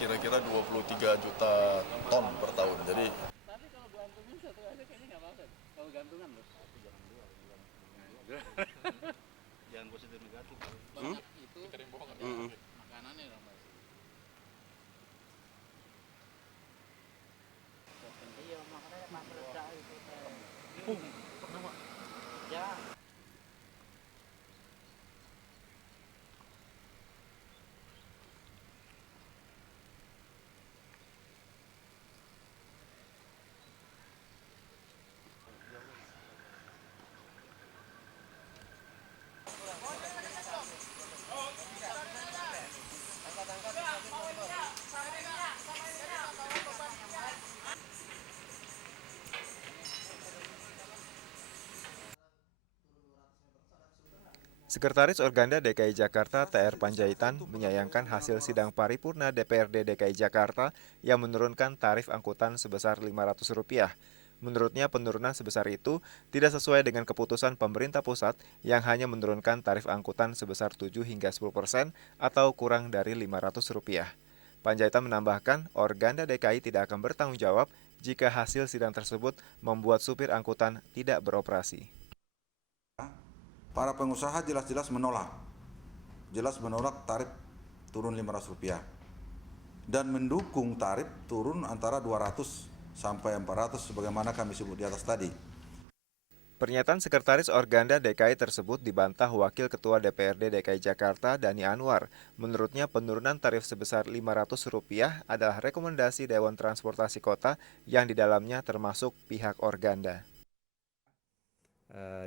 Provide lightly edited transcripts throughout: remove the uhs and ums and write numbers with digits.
kira-kira 23 juta ton per tahun. Jadi Tapi kalau gantungin satu aja kayaknya nggak apa-apa. Kalau gantungan loh. Jangan positif negatif. Banyak itu makanannya dong Mas. Iya makanya Mas Reda itu kenapa? Ya. Sekretaris Organda DKI Jakarta TR Panjaitan menyayangkan hasil sidang paripurna DPRD DKI Jakarta yang menurunkan tarif angkutan sebesar Rp500. Menurutnya penurunan sebesar itu tidak sesuai dengan keputusan pemerintah pusat yang hanya menurunkan tarif angkutan sebesar 7 hingga 10% atau kurang dari Rp500. Panjaitan menambahkan Organda DKI tidak akan bertanggung jawab jika hasil sidang tersebut membuat supir angkutan tidak beroperasi. Para pengusaha jelas menolak tarif turun Rp500 dan mendukung tarif turun antara 200 sampai 400 sebagaimana kami sebut di atas tadi. Pernyataan Sekretaris Organda DKI tersebut dibantah Wakil Ketua DPRD DKI Jakarta Dani Anwar. Menurutnya penurunan tarif sebesar Rp500 adalah rekomendasi Dewan Transportasi Kota yang di dalamnya termasuk pihak Organda.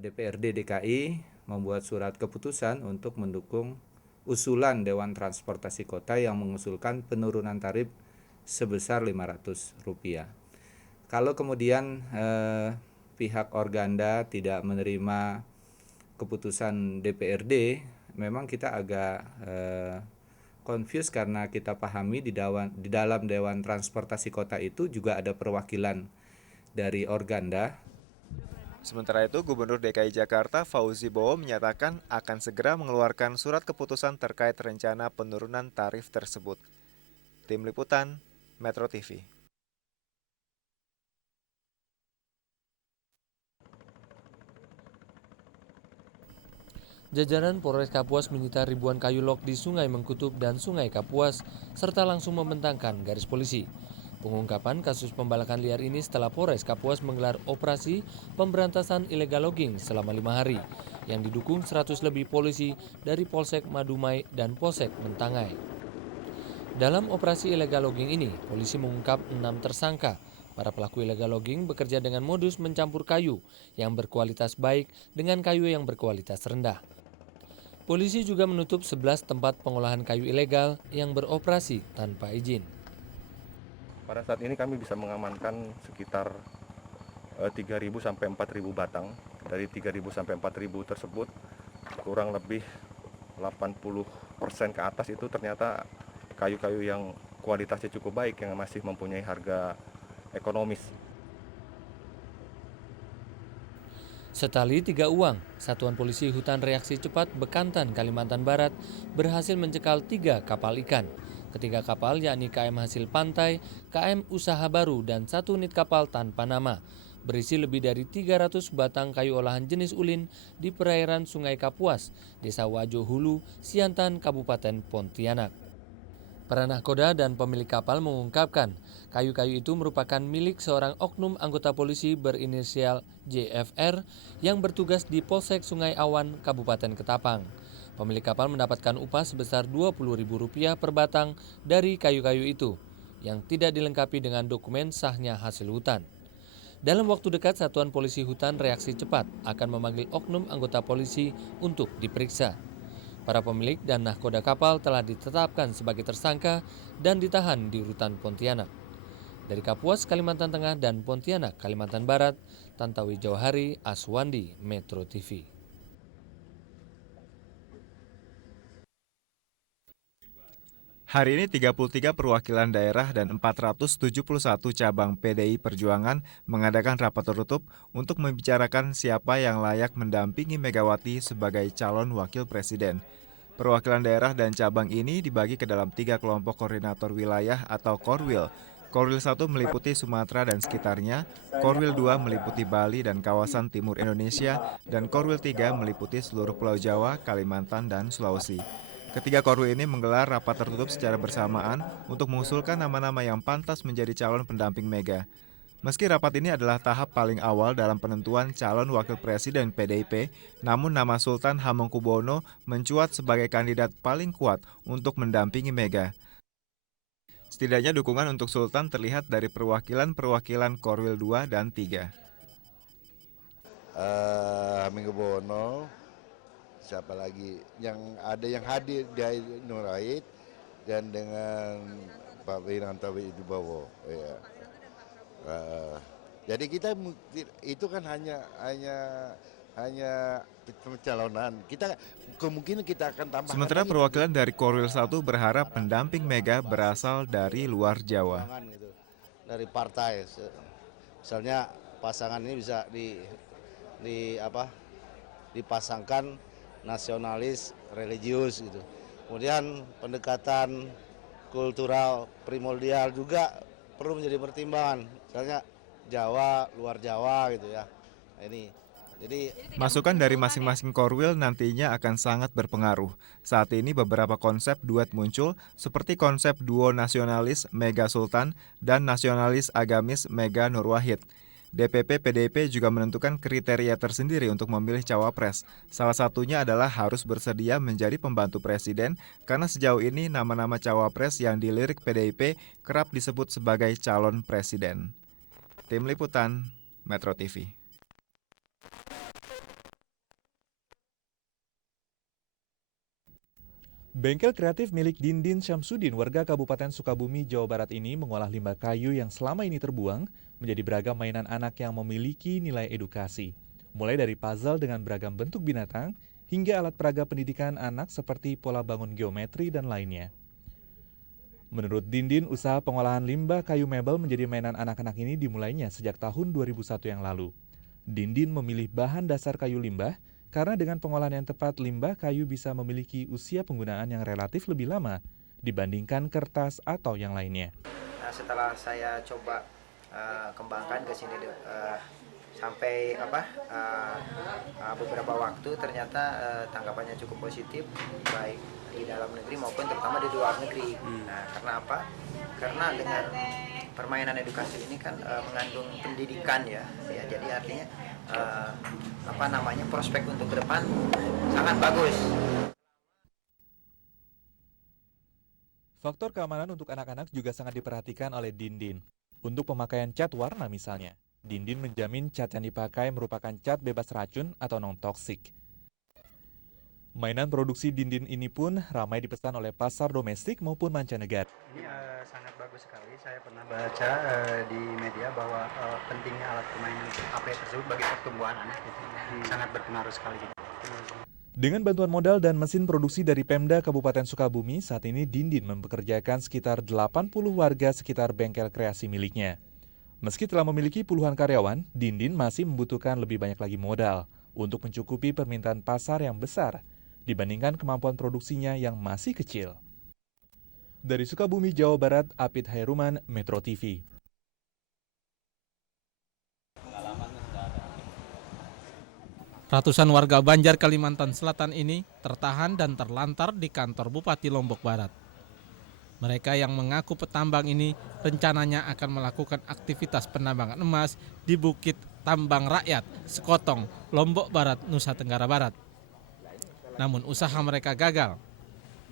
DPRD DKI membuat surat keputusan untuk mendukung usulan Dewan Transportasi Kota yang mengusulkan penurunan tarif sebesar Rp500. Kalau kemudian pihak Organda tidak menerima keputusan DPRD, memang kita agak confused karena kita pahami di dalam Dewan Transportasi Kota itu juga ada perwakilan dari Organda. Sementara itu, Gubernur DKI Jakarta Fauzi Bowo menyatakan akan segera mengeluarkan surat keputusan terkait rencana penurunan tarif tersebut. Tim Liputan, Metro TV. Jajaran Polres Kapuas menyita ribuan kayu lok di Sungai Mengkutup dan Sungai Kapuas, serta langsung membentangkan garis polisi. Pengungkapan kasus pembalakan liar ini setelah Polres Kapuas menggelar operasi pemberantasan illegal logging selama 5 hari, yang didukung 100 lebih polisi dari Polsek Madumai dan Polsek Mentangai. Dalam operasi illegal logging ini, polisi mengungkap 6 tersangka. Para pelaku illegal logging bekerja dengan modus mencampur kayu yang berkualitas baik dengan kayu yang berkualitas rendah. Polisi juga menutup 11 tempat pengolahan kayu ilegal yang beroperasi tanpa izin. Pada saat ini kami bisa mengamankan sekitar 3.000 sampai 4.000 batang. Dari 3.000 sampai 4.000 tersebut kurang lebih 80% ke atas itu ternyata kayu-kayu yang kualitasnya cukup baik yang masih mempunyai harga ekonomis. Setali 3 uang, Satuan Polisi Hutan Reaksi Cepat Bekantan, Kalimantan Barat berhasil mencekal 3 kapal ikan. Ketiga kapal yakni KM Hasil Pantai, KM Usaha Baru, dan 1 unit kapal tanpa nama, berisi lebih dari 300 batang kayu olahan jenis ulin di perairan Sungai Kapuas, Desa Wajo Hulu, Siantan, Kabupaten Pontianak. Para nahkoda dan pemilik kapal mengungkapkan kayu-kayu itu merupakan milik seorang oknum anggota polisi berinisial JFR yang bertugas di Polsek Sungai Awan, Kabupaten Ketapang. Pemilik kapal mendapatkan upah sebesar Rp20.000 per batang dari kayu-kayu itu, yang tidak dilengkapi dengan dokumen sahnya hasil hutan. Dalam waktu dekat, Satuan Polisi Hutan Reaksi Cepat akan memanggil oknum anggota polisi untuk diperiksa. Para pemilik dan nahkoda kapal telah ditetapkan sebagai tersangka dan ditahan di Rutan Pontianak. Dari Kapuas, Kalimantan Tengah, dan Pontianak, Kalimantan Barat, Tantowi Jauhari, Aswandi, Metro TV. Hari ini 33 perwakilan daerah dan 471 cabang PDI Perjuangan mengadakan rapat tertutup untuk membicarakan siapa yang layak mendampingi Megawati sebagai calon wakil presiden. Perwakilan daerah dan cabang ini dibagi ke dalam 3 kelompok koordinator wilayah atau Korwil. Korwil 1 meliputi Sumatera dan sekitarnya, Korwil 2 meliputi Bali dan kawasan timur Indonesia, dan Korwil 3 meliputi seluruh Pulau Jawa, Kalimantan, dan Sulawesi. Ketiga Korwil ini menggelar rapat tertutup secara bersamaan untuk mengusulkan nama-nama yang pantas menjadi calon pendamping Mega. Meski rapat ini adalah tahap paling awal dalam penentuan calon wakil presiden PDIP, namun nama Sultan Hamengkubuwono mencuat sebagai kandidat paling kuat untuk mendampingi Mega. Setidaknya dukungan untuk Sultan terlihat dari perwakilan-perwakilan Korwil 2 dan 3. Hamengkubuwono, siapa lagi? Yang hadir dari Nurait dan dengan Pak Wiranto Wibowo. Ya. Jadi kita itu kan hanya pencalonan. Kemungkinan kita akan tambah. Sementara perwakilan dari Korwil 1 berharap pendamping Mega berasal dari luar Jawa. Dari partai, misalnya pasangan ini bisa dipasangkan nasionalis religius gitu. Kemudian pendekatan kultural primordial juga perlu menjadi pertimbangan. Misalnya Jawa, luar Jawa gitu ya. Nah, ini. Jadi masukan dari masing-masing Korwil nantinya akan sangat berpengaruh. Saat ini beberapa konsep duet muncul seperti konsep duo nasionalis Mega Sultan dan nasionalis agamis Mega Nur Wahid. DPP PDIP juga menentukan kriteria tersendiri untuk memilih cawapres. Salah satunya adalah harus bersedia menjadi pembantu presiden karena sejauh ini nama-nama cawapres yang dilirik PDIP kerap disebut sebagai calon presiden. Tim Liputan, Metro TV. Bengkel kreatif milik Dindin Syamsuddin, warga Kabupaten Sukabumi, Jawa Barat ini mengolah limbah kayu yang selama ini terbuang menjadi beragam mainan anak yang memiliki nilai edukasi. Mulai dari puzzle dengan beragam bentuk binatang, hingga alat peraga pendidikan anak seperti pola bangun geometri dan lainnya. Menurut Dindin, usaha pengolahan limbah kayu mebel menjadi mainan anak-anak ini dimulainya sejak tahun 2001 yang lalu. Dindin memilih bahan dasar kayu limbah karena dengan pengolahan yang tepat, limbah kayu bisa memiliki usia penggunaan yang relatif lebih lama dibandingkan kertas atau yang lainnya. Nah, setelah saya coba kembangkan ke sini sampai beberapa waktu, ternyata tanggapannya cukup positif, baik di dalam negeri maupun terutama di luar negeri. Nah, karena apa? Karena dengan permainan edukasi ini kan mengandung pendidikan ya, jadi artinya prospek untuk ke depan sangat bagus. Faktor keamanan untuk anak-anak juga sangat diperhatikan oleh Dindin. Untuk pemakaian cat warna misalnya, Dindin menjamin cat yang dipakai merupakan cat bebas racun atau non-toksik. Mainan produksi Dindin ini pun ramai dipesan oleh pasar domestik maupun mancanegara. Ini sangat bagus sekali. Saya pernah baca di media bahwa pentingnya alat permainan HP tersebut bagi pertumbuhan anak itu sangat berpengaruh sekali. Dengan bantuan modal dan mesin produksi dari Pemda Kabupaten Sukabumi, saat ini Dindin mempekerjakan sekitar 80 warga sekitar bengkel kreasi miliknya. Meski telah memiliki puluhan karyawan, Dindin masih membutuhkan lebih banyak lagi modal untuk mencukupi permintaan pasar yang besar dibandingkan kemampuan produksinya yang masih kecil. Dari Sukabumi, Jawa Barat, Apit Hairuman, Metro TV. Ratusan warga Banjar, Kalimantan Selatan ini tertahan dan terlantar di kantor Bupati Lombok Barat. Mereka yang mengaku petambang ini rencananya akan melakukan aktivitas penambangan emas di Bukit Tambang Rakyat, Sekotong, Lombok Barat, Nusa Tenggara Barat. Namun usaha mereka gagal.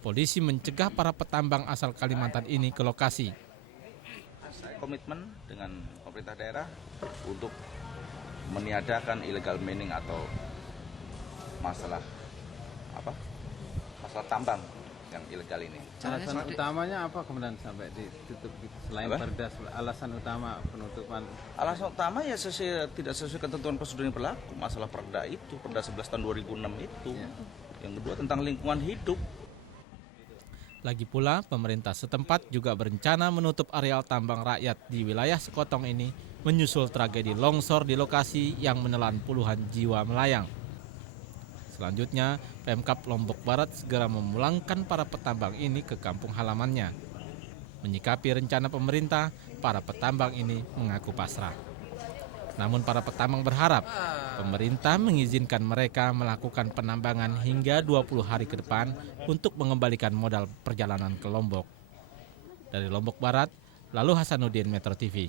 Polisi mencegah para petambang asal Kalimantan ini ke lokasi. Komitmen dengan pemerintah daerah untuk meniadakan illegal mining atau masalah tambang yang ilegal ini. Alasan utamanya apa kemudian sampai ditutup selain perda? Alasan utama penutupan? Alasan utama ya tidak sesuai ketentuan prosedur yang berlaku. Masalah perda itu, Perda 11 tahun 2006 itu. Ya. Yang kedua tentang lingkungan hidup. Lagi pula, pemerintah setempat juga berencana menutup areal tambang rakyat di wilayah Sekotong ini menyusul tragedi longsor di lokasi yang menelan puluhan jiwa melayang. Selanjutnya, Pemkab Lombok Barat segera memulangkan para petambang ini ke kampung halamannya. Menyikapi rencana pemerintah, para petambang ini mengaku pasrah. Namun para petambang berharap pemerintah mengizinkan mereka melakukan penambangan hingga 20 hari ke depan untuk mengembalikan modal perjalanan ke Lombok. Dari Lombok Barat, Lalu Hasanuddin, Metro TV.